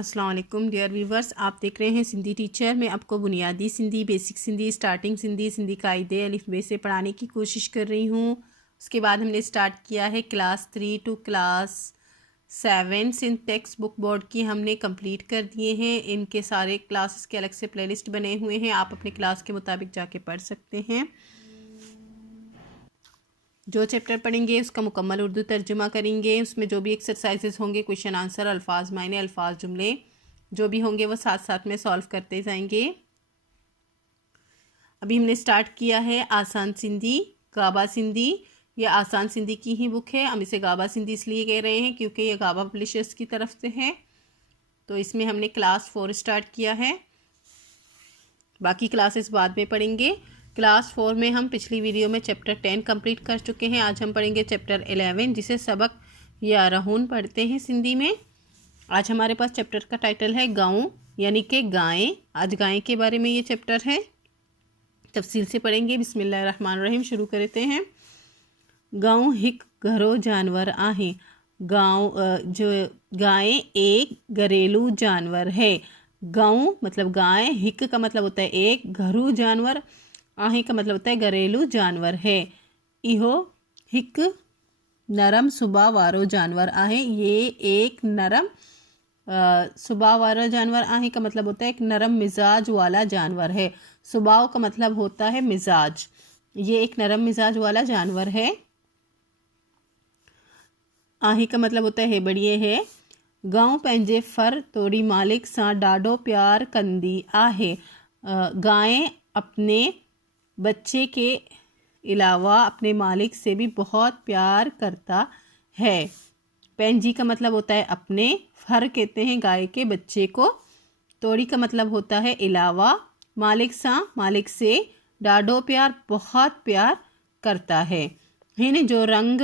अस्सलाम वालेकुम dear viewers, आप देख रहे हैं सिंधी टीचर। मैं आपको बुनियादी सिंधी, बेसिक सिंधी, स्टार्टिंग सिंधी, सिंधी कायदे अलिफ बे से पढ़ाने की कोशिश कर रही हूँ। उसके बाद हमने स्टार्ट किया है class 3 to class 7 Sindh text book board की हमने कंप्लीट कर दिए हैं। इनके सारे क्लासेस के अलग से प्लेलिस्ट बने हुए हैं, आप अपने क्लास के मुताबिक जाके पढ़ सकते हैं। जो चैप्टर पढ़ेंगे उसका मुकम्मल उर्दू तर्जुमा करेंगे। उसमें जो भी एक्सरसाइजेज होंगे, क्वेश्चन आंसर, अल्फाज मायने, अल्फाज जुमले जो भी होंगे वो साथ साथ में सॉल्व करते जाएंगे। अभी हमने स्टार्ट किया है आसान सिंधी, गाबा सिंधी। ये आसान सिंधी की ही बुक है, हम इसे गाबा सिंधी इसलिए कह रहे हैं क्योंकि ये गाबा पब्लिशर्स की तरफ से है। तो इसमें हमने क्लास 4 स्टार्ट किया है, बाकी क्लासेस बाद में पढ़ेंगे। क्लास 4 में हम पिछली वीडियो में चैप्टर 10 कंप्लीट कर चुके हैं। आज हम पढ़ेंगे चैप्टर 11, जिसे सबक या रहून पढ़ते हैं सिंधी में। आज हमारे पास चैप्टर का टाइटल है गाँव यानी कि गायें। आज गायें के बारे में ये चैप्टर है, तफसील से पढ़ेंगे। बिस्मिल्लाहिर्रहमानिर्रहीम, शुरू करते हैं। गाँव हिक घरो जानवर आहे। गाँव जो गायें एक घरेलू जानवर है। गाँव मतलब गाय, हिक का मतलब होता है एक, घरू जानवर, आहे का मतलब होता है घरेलू जानवर है। इहो हिक नरम सुबह वारो जानवर आहे। ये एक नरम सुबह वाला जानवर आहे का मतलब होता है एक नरम मिजाज वाला जानवर है। सुबह का मतलब होता है मिजाज, ये एक नरम मिजाज वाला जानवर है। आहे का मतलब होता है बढ़िया है। गाँव पंहिंजे फर तोड़ी मालिक सां ॾाढो प्यार कंदी आहे। गायें अपने बच्चे के अलावा अपने मालिक से भी बहुत प्यार करता है। पंहिंजी का मतलब होता है अपने, फर कहते हैं गाय के बच्चे को, तोड़ी का मतलब होता है अलावा, मालिक सा मालिक से, ॾाढो प्यार बहुत प्यार करता है। हिन जो रंग,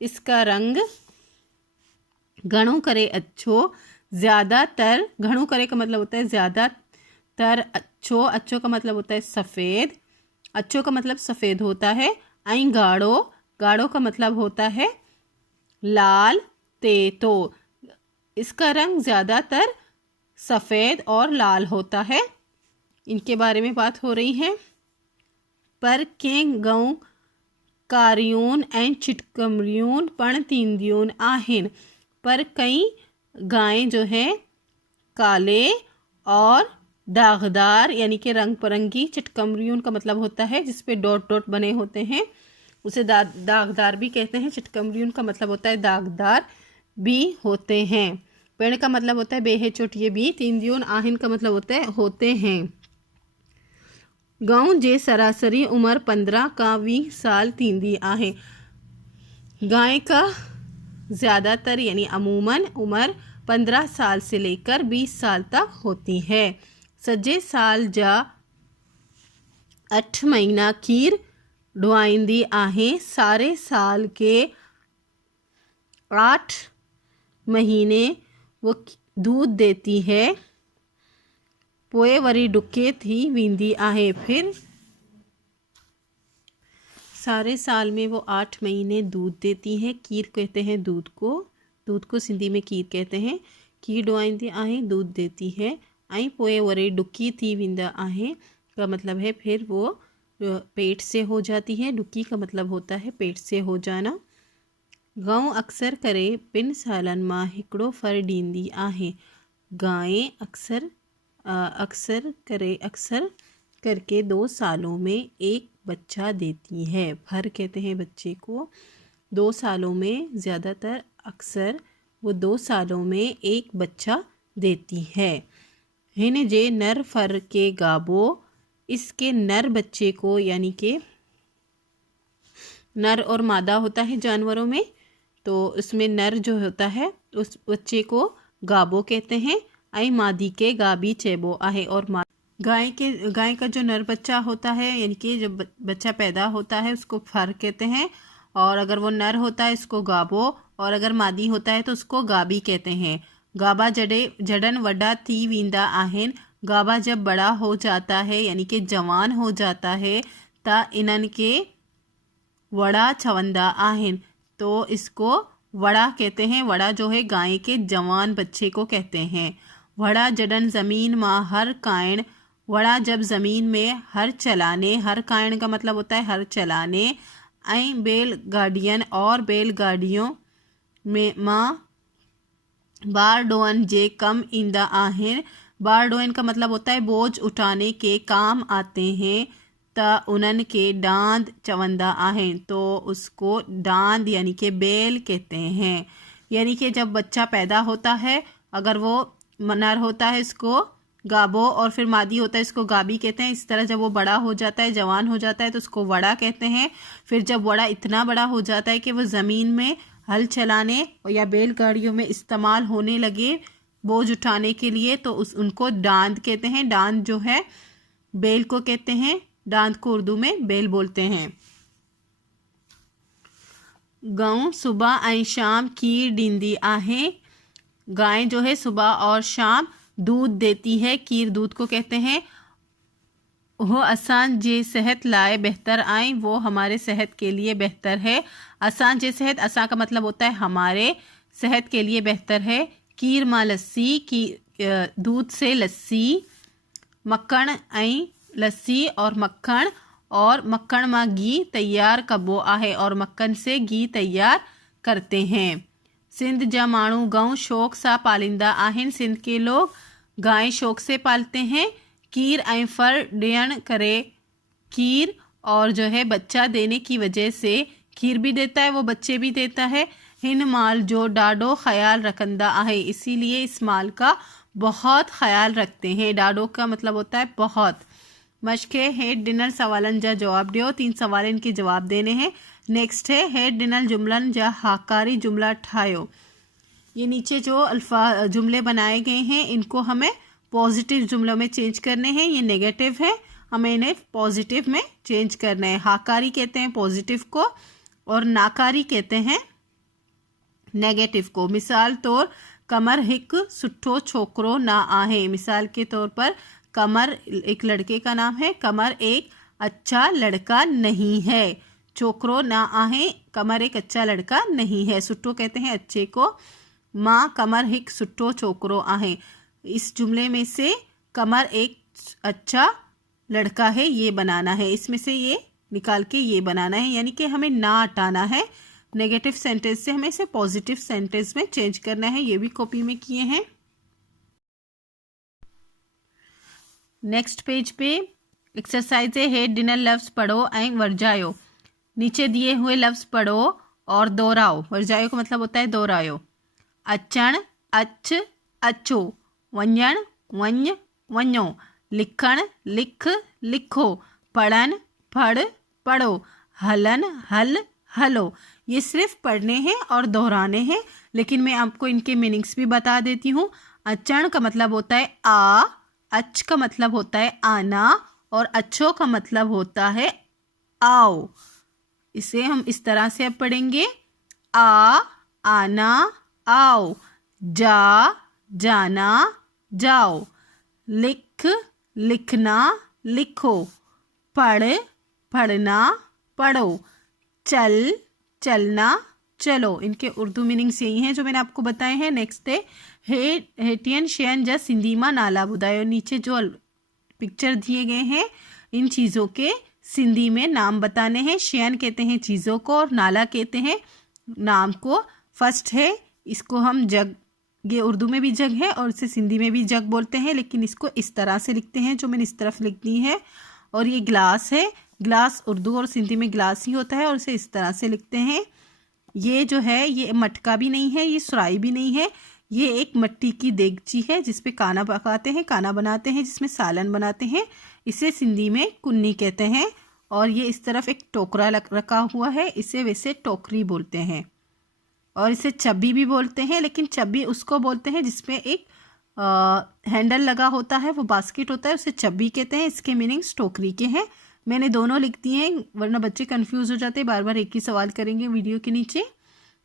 इसका रंग, घणो करे अच्छो, ज़्यादातर, घणो करे का मतलब होता है ज़्यादातर, अच्छो, अच्छो का मतलब होता है सफ़ेद, अच्छो का मतलब सफ़ेद होता है। आई गाढ़ो, गाढ़ो का मतलब होता है लाल ते, तो इसका रंग ज़्यादातर सफ़ेद और लाल होता है। इनके बारे में बात हो रही है। पर के गऊं कारियून ऐं चिटकमरियून पण थींदियूं आहिनि। पर कई गायें जो है काले और दागदार यानी कि रंग बिरंगी, चिटकमरियून का मतलब होता है जिस पे डॉट डॉट बने होते हैं, उसे दागदार भी कहते हैं। चिटकमरियून का मतलब होता है दागदार भी होते हैं। पेड़ का मतलब होता है बेहे चोटिए भी। थींदियूं आहिनि का मतलब होता है होते हैं। गाँव जे सरासरी उम्र 15 का 20 साल थींदी आहे। गाय का ज़्यादातर यानी अमूमन उम्र 15 साल से लेकर 20 साल तक होती है। सजे साल जा 8 महीना खीर ढुआईंदी आहे। सारे साल के 8 महीने वो दूध देती है। पोए वरी डुके थी वींदी आहे। फिर सारे साल में वो 8 महीने दूध देती है। कीर कहते हैं दूध को, दूध को सिंधी में कीर कहते हैं। कीर ढुआईंदी आहे, दूध देती है। आई पोए वरी डुकी थी वींदा आहे का मतलब है फिर वो पेट से हो जाती है। डुकी का मतलब होता है पेट से हो जाना। गाँव अक्सर करे 5 सालन मां हिकिड़ो फर ॾींदी आहे। गायें अक्सर करके 2 सालों में एक बच्चा देती है। फर कहते हैं बच्चे को। 2 सालों में, ज़्यादातर, अक्सर, वो 2 सालों में एक बच्चा देती है। हिन जे नर फर के गाबो, इसके नर बच्चे को, यानी कि नर और मादा होता है जानवरों में, तो उसमें नर जो होता है उस बच्चे को गाबो कहते हैं। आई मादी के गाबी चेबो आहे। और गाय का जो नर बच्चा होता है यानी कि जब बच्चा पैदा होता है उसको फर कहते हैं, और अगर वो नर होता है उसको गाबो, और अगर मादी होता है तो उसको गाबी कहते हैं। गाबा जडन वडा थी वींदा आहिन। गाबा जब बड़ा हो जाता है यानी कि जवान हो जाता है, ता इनन के वड़ा चवंदा आहिन, तो इसको वड़ा कहते हैं। वड़ा जो है गाय के जवान बच्चे को कहते हैं। वड़ा जडन ज़मीन माँ हर कायण, वड़ा जब ज़मीन में हर चलाने, हर कायण का मतलब होता है हर चलाने, ऐं बैलगाड़ियन और बैलगाड़ियों में माँ बार डोअन जे कम ईंदा आहिनि, बार डोअन का मतलब होता है बोझ उठाने के काम आते हैं, त उन्हनि के डांद चवंदा आहिनि, तो उसको डांद यानी कि बैल कहते हैं। यानी कि जब बच्चा पैदा होता है, अगर वो नर होता है इसको गाबो और फिर मादी होता है इसको गाबी कहते हैं। इस तरह जब वो बड़ा हो जाता है, जवान हो जाता है, तो उसको वड़ा कहते हैं। फिर जब वड़ा इतना बड़ा हो जाता है कि वो ज़मीन में हल चलाने या बैलगाड़ियों में इस्तेमाल होने लगे बोझ उठाने के लिए, तो उनको डांद कहते हैं। डांद जो है बैल को कहते हैं, डांद को उर्दू में बैल बोलते हैं। गांव सुबह ऐं शाम खीर ॾींदी आहे, गाय जो है सुबह और शाम दूध देती है, खीर दूध को कहते हैं। वो असान जे सेहत लाए बेहतर आए, वो हमारे सेहत के लिए बेहतर है। असान जे सेहत, असा का मतलब होता है हमारे, सेहत के लिए बेहतर है। खीर माँ लस्सी, की दूध से लस्सी, मक्खण ऐं लस्सी और मक्खण, और मक्खण माँ घी तैयार कबो आहे, और मक्खन से घी तैयार करते हैं। सिंध जा माण्हू गऊ शौक़ सां पालींदा आहिनि, सिंध के लोग गाय शौक़ से पालते हैं। खीर ऐं फर ॾियण करे, खीर और जो है बच्चा देने की वजह से, खीर भी देता है वो बच्चे भी देता है। हिन माल जो ॾाढो ख़्याल रखंदा आहे, इसीलिए इस माल का बहुत ख़्याल रखते हैं। ॾाढो का मतलब होता है बहुत। मश्क है हेठ ॾिनल सवालनि जा जवाब ॾियो, 3 सवाल इनके जवाब देने हैं। नेक्स्ट है हेठ ॾिनल जुमलन जा हाकारी जुमला ठाहियो। ये नीचे जो जुमले बनाए गए हैं इनको हमें पॉजिटिव जुमलों में चेंज करने हैं। ये नेगेटिव है, हमें इन्हें पॉजिटिव में चेंज करना है। हाकारी कहते हैं पॉजिटिव को और नाकारी कहते हैं नेगेटिव को। मिसाल तौर कमर हिक सुठो छोकरो ना आहे, मिसाल के तौर पर कमर एक लड़के का नाम है, कमर एक अच्छा लड़का नहीं है। छोकरो ना आहे, कमर एक अच्छा लड़का नहीं है। सुठो कहते हैं अच्छे को। माँ कमर हिक सुठो छोकरो आहे, इस जुमले में से कमर एक अच्छा लड़का है ये बनाना है, इसमें से ये निकाल के ये बनाना है, यानी कि हमें ना हटाना है। नेगेटिव सेंटेंस से हमें इसे पॉजिटिव सेंटेंस में चेंज करना है, ये भी कॉपी में किए हैं। नेक्स्ट पेज पे एक्सरसाइज है हेठ ॾिनल लफ्ज़ पढ़ो ऐं वर्जायो। नीचे दिए हुए लफ्ज़ पढ़ो और दोहराओ। वर्जायो का मतलब होता है दोहरायो। अचण अच अचो, वञण वञ वञो, लिखण लिख लिखो, पढ़न पढ़ पढ़ो, हलन हल हलो। ये सिर्फ पढ़ने हैं और दोहराने हैं, लेकिन मैं आपको इनके मीनिंग्स भी बता देती हूँ। अचण का मतलब होता है आ, अच का मतलब होता है आना, और अच्छो का मतलब होता है आओ। इसे हम इस तरह से अब पढ़ेंगे। आ आना आओ, जा जाना जाओ, लिख लिखना लिखो, पढ़ पढ़ना पढ़ो, चल चलना चलो। इनके उर्दू मीनिंग्स यही हैं जो मैंने आपको बताए हैं। नेक्स्ट है हेठियन शयन जा सिंधी मां नाला ॿुधायो। नीचे जो पिक्चर दिए गए हैं इन चीज़ों के सिंधी में नाम बताने हैं। शयन कहते हैं चीज़ों को और नाला कहते हैं नाम को। फर्स्ट है, इसको हम जग, ये उर्दू में भी जग है और इसे सिंधी में भी जग बोलते हैं, लेकिन इसको इस तरह से लिखते हैं जो मैंने इस तरफ लिख दी है। और ये गिलास है, गिलास उर्दू और सिंधी में गिलास ही होता है और इसे इस तरह से लिखते हैं। ये जो है ये मटका भी नहीं है, ये सुराही भी नहीं है, ये एक मिट्टी की देगची है जिस पे खाना पकाते हैं, खाना बनाते हैं, जिसमें सालन बनाते हैं। इसे सिंधी में कुन्नी कहते हैं। और ये इस तरफ एक टोकरा रखा हुआ है, इसे वैसे टोकरी बोलते हैं। और इसे चब्बी भी बोलते हैं, लेकिन चब्बी उसको बोलते हैं जिसमें एक हैंडल लगा होता है, वो बास्केट होता है, उसे चब्बी कहते हैं। इसके मीनिंग्स टोकरी के हैं। मैंने दोनों लिख दिए हैं वरना बच्चे कंफ्यूज हो जाते हैं, बार बार एक ही सवाल करेंगे वीडियो के नीचे,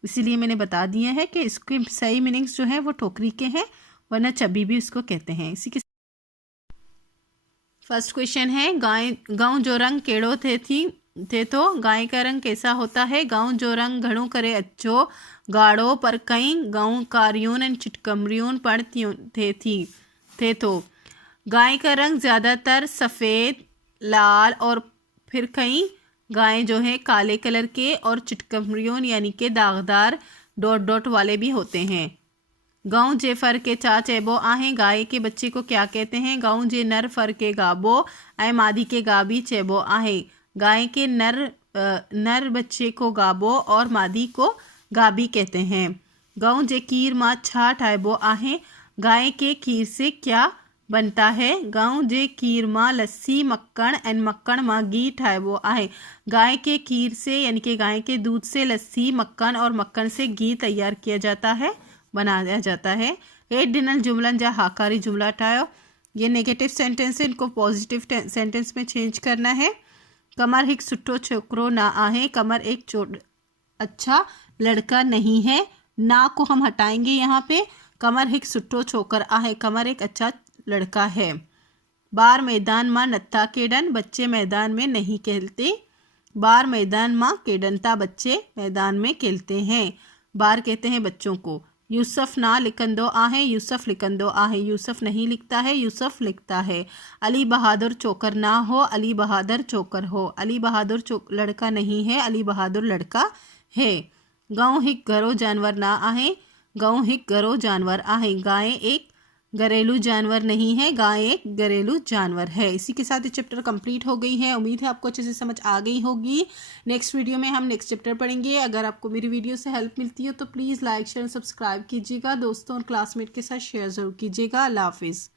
इसीलिए मैंने बता दिया है कि इसके सही मीनिंग्स जो है वो टोकरी के हैं, वरना चब्बी भी उसको कहते हैं। इसी के फर्स्ट क्वेश्चन है गांव जो रंग केड़ो थे थी थे तो गाय का रंग कैसा होता है। गाँव जो रंग घणो करे अच्छो गाढ़ो पर कई गाँव कारियून एंड चिटकमरियून पण थे तो गाय का रंग ज़्यादातर सफ़ेद लाल और फिर कई गायें जो है काले कलर के और चिटकमरियून यानी कि दागदार डॉट डॉट वाले भी होते हैं। गाँव जे फर के चा चेबो आहे। गाय के बच्चे को क्या कहते हैं। गाँव जे नर फर के गाबो ऐ मादी के गाबी चेबो आहे। गाय के नर बच्चे को गाबो और मादी को गाबी कहते हैं। गाँव जे कीर माँ छा ठाइबो आहे। गाय के कीर से क्या बनता है। गाँव जे कीर माँ लस्सी मक्कन एंड मक्कन माँ घी ठाइबो आहे। गाय के कीर से यानी कि गाय के दूध से लस्सी मक्कन और मक्कन से घी तैयार किया जाता है, बनाया जाता है। हेठ ॾिनल जुमलन जा हाकारी जुमला ठाहियो। ये नेगेटिव सेंटेंस है, इनको पॉजिटिव सेंटेंस में चेंज करना है। कमर हिक सुठो छोकरो ना आहे। कमर एक अच्छा लड़का नहीं है। ना को हम हटाएंगे यहाँ पे। कमर हिक सुठो छोकर आहे। कमर एक अच्छा लड़का है। बार मैदान मां नत्था केडन। बच्चे मैदान में नहीं खेलते। बार मैदान मां केडनता। बच्चे मैदान में खेलते हैं। बार कहते हैं बच्चों को। यूसुफ ना लिखंदो आहे। यूसुफ लिखंदो आहे। यूसुफ नहीं लिखता है, यूसुफ लिखता है। अली बहादुर चोकर ना हो। अली बहादुर चोकर हो। अली बहादुर लड़का नहीं है, अली बहादुर लड़का है। गाँव हिक घरो जानवर ना आहे। गाँव हिक घरो जानवर आहे। गाय एक घरेलू जानवर नहीं है, गाय एक घरेलू जानवर है। इसी के साथ ये चैप्टर कंप्लीट हो गई है। उम्मीद है आपको अच्छे से समझ आ गई होगी। नेक्स्ट वीडियो में हम नेक्स्ट चैप्टर पढ़ेंगे। अगर आपको मेरी वीडियो से हेल्प मिलती हो तो प्लीज़ लाइक शेयर सब्सक्राइब कीजिएगा। दोस्तों और क्लासमेट के साथ शेयर ज़रूर कीजिएगा। अल्लाह हाफिज़।